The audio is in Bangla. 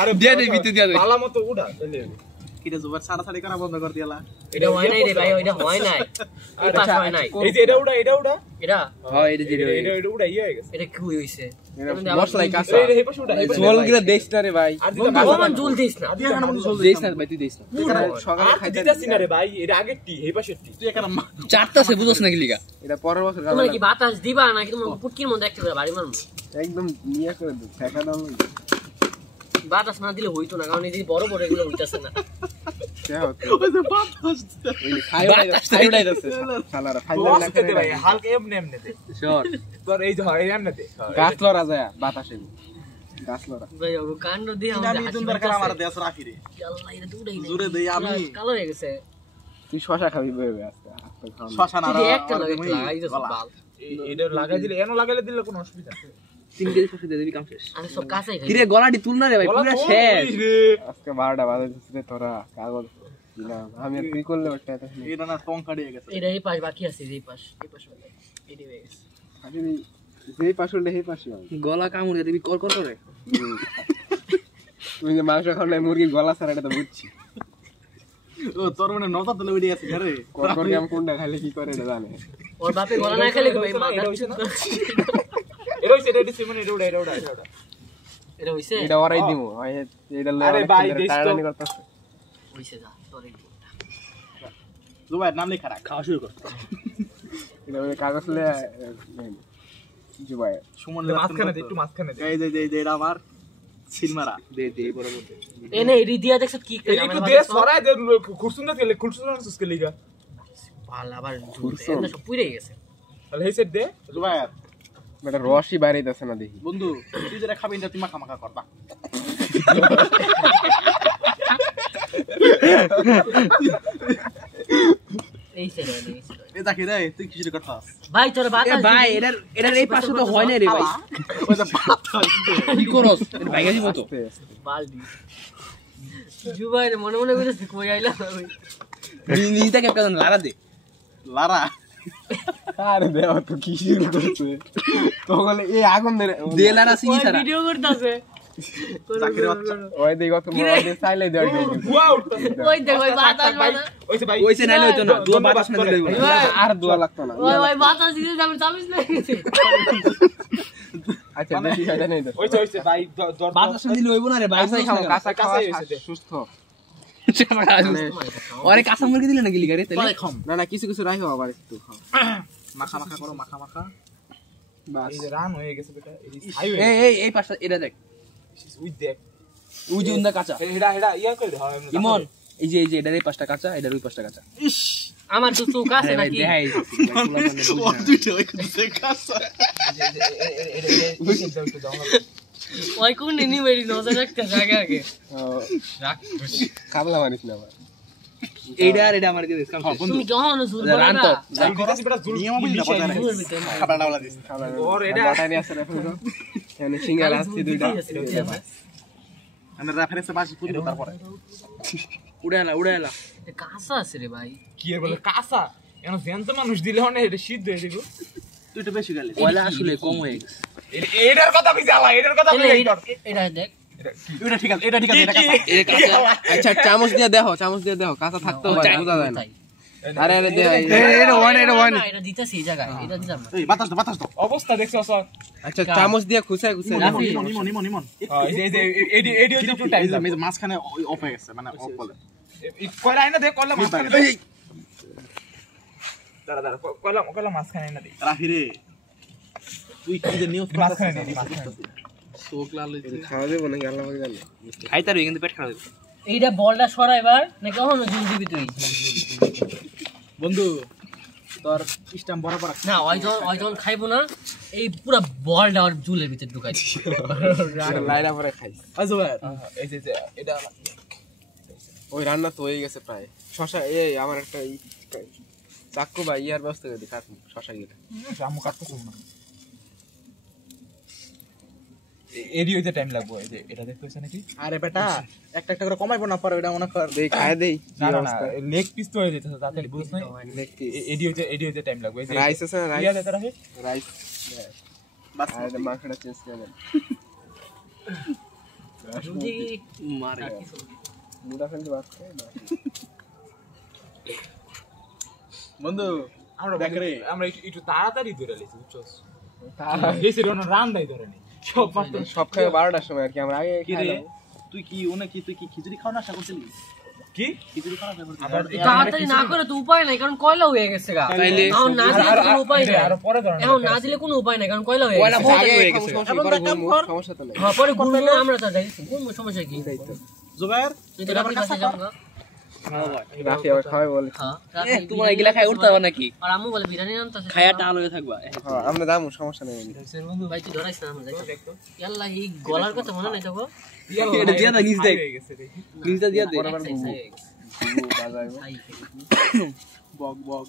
আরে দিয়ে দে ভিতর দিয়া দে পালা মতো উড়া কিরে জুবার ছাড়াছাড়ি করা বন্ধ করে দিলা এটা হয় নাই রে ভাই এটা হয় নাই এই পাস হয় নাই এই যে এটা উড়া এটা হ্যাঁ এটা উড়া ইয়ে হয়ে গেছে এটা কি হইছে মশলাই কাঁচা এই হে পাশে উড়া জল গিলা দেখ না রে ভাই ভগবান জল দিস না দেখ না ভাই তুই দেখ না সকালে খাইতে দিতাছি না রে ভাই এটা আগের টি হে পাশের টি তুই এখানে চারটা সে বুঝছ না কি লিগা এটা পরের বছর তোমরা কি বাতাস দিবা নাকি তোমরা পুটকির মধ্যে একটা করে বাড়ি মারবো একদম নিয়া করে দাও ফেকা দাও বাতাস না দিলে হইতো না কারণ এই যে বড় বড় এগুলো হইতাছে না কে হতো ওই যে বাতাস খাই উড়াইতেছে শালারা খাই না করে ভাই হালকা এমনে এমনে দে শট তোর এই যে হয় এমনে দে গাছ লড়া যায় বাতাসে গাছ লড়া ভাই ও কাণ্ড দিয়ে আমি দুন দরকার আমার দেশ রাখি রে আল্লাহ এটা দূরেই নাই জোরে দেই আমি কালো হয়ে গেছে তুই শশা খাবি বইবে আজকে হাত পা খাও শশা না তুই একটা লাগাই দিছ বাল এটা লাগাই দিলে এনো লাগাইলে দিলে কোনো অসুবিধা নেই তিন কেজি শসা দিয়ে দিবি কামশেষ আমি সব কাছেই খাই কিরে গলাটি তুল না রে ভাই পুরো শেষ আজকে 12টা বাজে রে তোরা কাগজ দিলাম আমি আর তুই করলে একটা এটা এটা না টং কাটিয়ে গেছে এটা এই পাশ বাকি আছে এই পাশ এডি হয়ে গেছে খালি যেই পাশ হলে সেই পাশে হয় গলা কামড়ে দিবি কল কল করে তুই যে মাংস খাও না মুরগির গলা ছাড়া এটা তো বুঝছি ও তোর মানে নতা তুলে উড়ে গেছে রে কোন কাম কোনটা খালি কি করে এটা জানে ওর বাপে গলা না খেলে ভাই মাথা এটা হইছে এটা দিছে মানে এটা উড়া এটা হইছে এটা ওরাই দিমু এটা আরে ভাই দেখ তো হইছে যা তোরে জুবাইর নাম লেখা রাখ খাওয়া শুরু কর এটা কাগজ লে জুবাই সুমন মাঝখানে দে একটু মাঝখানে দে এই যে এটা আমার সিলমারা দে দে বরাবর দে এনে এডি দিয়া দেখছ কি করে এই একটু দে সরাই দে খুরসুন্দর খেলে খুরসুন্দর সুস্কে লিগা ভালো আবার এটা সব পুড়ে গেছে তাহলে এই সেট দে জুবাইর এটা রসই বাইরেইতাছে না দেখি বন্ধু তুই যেটা খাবি না তুই মাখা মাখা করবা এই সেটা এ দেখি রে তুই কিছু করতাস ভাই তোর বাতাস ভাই এটার এই পাশে তো হয় না রে ভাই ওই যে বাতাস কি করস ভাইগা দিব তো বালদি জুবাই মনে মনে কইছিস কই আইলা নিজে কে কাজ লারা দে লারা আরে দেও তো কি শুরু করছে তো বলে এই আগুন দে লারা সিনি সারা ভিডিও করতাছে চাকরি বাচ্চা ওই দেখো তো মোবাইল চাইলে দেও বুয়া উঠতাছে ওই দেখ ওই বাতাস ওইছে ভাই ওইছে নাইলে হইতো না দুয়া বাতাস না দিলে হইবো না আর দোয়া লাগতো না ওই বাতাস দিতে আমি চামিস না আচ্ছা বেশি খাইতে নেই তো ওইছে ভাই বাতাস না দিলে হইবো না রে ভাই কাঁচা খাও কাঁচা খাওয়া হইছে সুস্থ আরে কাঁচা মুরগি দিলে না গিলি গারে তাহলে খাম না না কিছু কিছু রাখো আবার একটু খাও মাখা মাখা করো মাখা মাখা বাস এই যে রান হয়ে গেছে বেটা এই পাশটা এটা দেখ উই দেখ ওই যে উন্দা কাঁচা হেডা ইয়া করে দে ইমন এই যে এটার এই পাশটা কাঁচা এটার ওই পাশটা কাঁচা ইস আমার তো চোখ আছে নাকি দেখাই দুইটা ওই দেখাছে ওই কোন নিনি বেরি নজর রাখতে জায়গা আগে রাখ কাবলা মানিস না আবার এইটা আর এটা আমার দিয়ে দিস কাম তুমি যখন জুল রান তো দিতাছি বেটা জুল নিয়ম বুঝি না পড়া খাবার ডাবলা দিস ওর এটা বাটানি আছে রে ফেলো এখানে সিঙ্গার আছে দুইটা আমরা রেফারেন্সে বাজি করি তারপরে উড়ে এলা কাঁচা আছে রে ভাই কি এর বলে কাঁচা এন জ্যান্ত মানুষ দিলে হনে এটা সিদ্ধ হয়ে যাবে তুই তো বেশি গালি কয়লা আসলে কম হয়ে গেছে এটার কথা কইছে আলা এটার কথা কই এটা দেখ এটা ঠিক আছে এটা কাঁচা এটা কাঁচা আচ্ছা চামচ দিয়ে দেখো কাঁচা থাকতেও পারে বোঝা যায় না আরে আরে দে এটা দিতেছি এই জায়গায় এটা দিতাম না এই বাতাস দাও অবস্থা দেখছো সব আচ্ছা চামচ দিয়ে খুঁচায় নিমন এই যে এডি হচ্ছে একটু টাইম এই যে মাঝখানে অফ হয়ে গেছে মানে অফ বলে কয়লা আইনা দে কয়লা মাঝখানে দে দাঁড়া কয়লা মাঝখানে আইনা দে রাফি রে তুই কি যে নিউজ মাঝখানে দে মাঝখানে চোখ লাল খাওয়া দেবো নাকি আল্লাহ পাক জানে খাইতারই কিন্তু পেট খারাপ এইটা বলটা সরা এবার না কখনো জুল দিবি তুই বন্ধু তোর স্ট্যাম্প বরাবর না ওই যখন খাইবো না এই পুরো বলটা ওর জুলের ভিতরে ঢুকাই দিছি লাইরা পরে খাই আচ্ছা ভাই এই যে এটা ওই রান্না তো হয়ে গেছে প্রায় শশা এই আমার একটা চাকু বা ইয়ার ব্যবস্থা করে দিই কাটুন শশা গেলে আমু কাটতে না এডি হইতে টাইম লাগবে এই যে এটা দেখতেছ নাকি আরে বেটা একটা একটা করে কমাইবো না পরে এটা মনে কর দেই খায় দেই না লেগ পিস তো হয়ে যেতেছে তাড়াতাড়ি বুঝছ না এডি হইতে টাইম লাগবে এই যে রাইস আছে না ইয়া দে তারা রাইস বাস আর মাংসটা চেঞ্জ করে দেন যদি মারে মুডা ফেলতে বাদ করে না বন্ধু আমরা দেখ রে। আমরা একটু তাড়াতাড়ি ধরে লেছি বুঝছস বেশি রান দেয় ধরে নি সব খাবে 12টার সময় আর কি আমরা আগে কি রে খাইলাম তুই কি ওনে কি তুই কি খিচুড়ি খাও না আশা করছিলি কি খিচুড়ি খাও না আশা আবার করছিলি তাড়াতাড়ি না করে তো উপায় নাই কারণ কয়লা হয়ে গেছে গা তাইলে এখন না দিলে কোনো উপায় নাই আর পরে ধরে এখন না দিলে কোনো উপায় নাই কারণ কয়লা হয়ে কয়লা গেছে বহুত আগে হয়ে গেছে সমস্যা পরে ঘুমবো, সমস্যা তো নাই হ্যাঁ পরে ঘুরবো আমরা তো যাইছি কোন সমস্যা কি জুবাইর যদি রাত্রি বাসে যাবো গা রাতে আবার খাওয়াই বলে হ্যাঁ তোমার এগুলা খাই উঠতে পারবা নাকি আর আম্মু বলে বিরিয়ানি আনতাছে খায়া টাল হয়ে থাকবা হ্যাঁ আমরা দামু সমস্যা নেই বন্ধু ভাই তুই ধরাইছ না আমরা যাইতাম ইয়াল্লা এই গলার কথা মনে নাই তো গো এটা দিয়া দা গিজ দেখ হয়ে গেছে রে গিজটা দিয়া দে ঘুমবো, বাজাইবো বক বক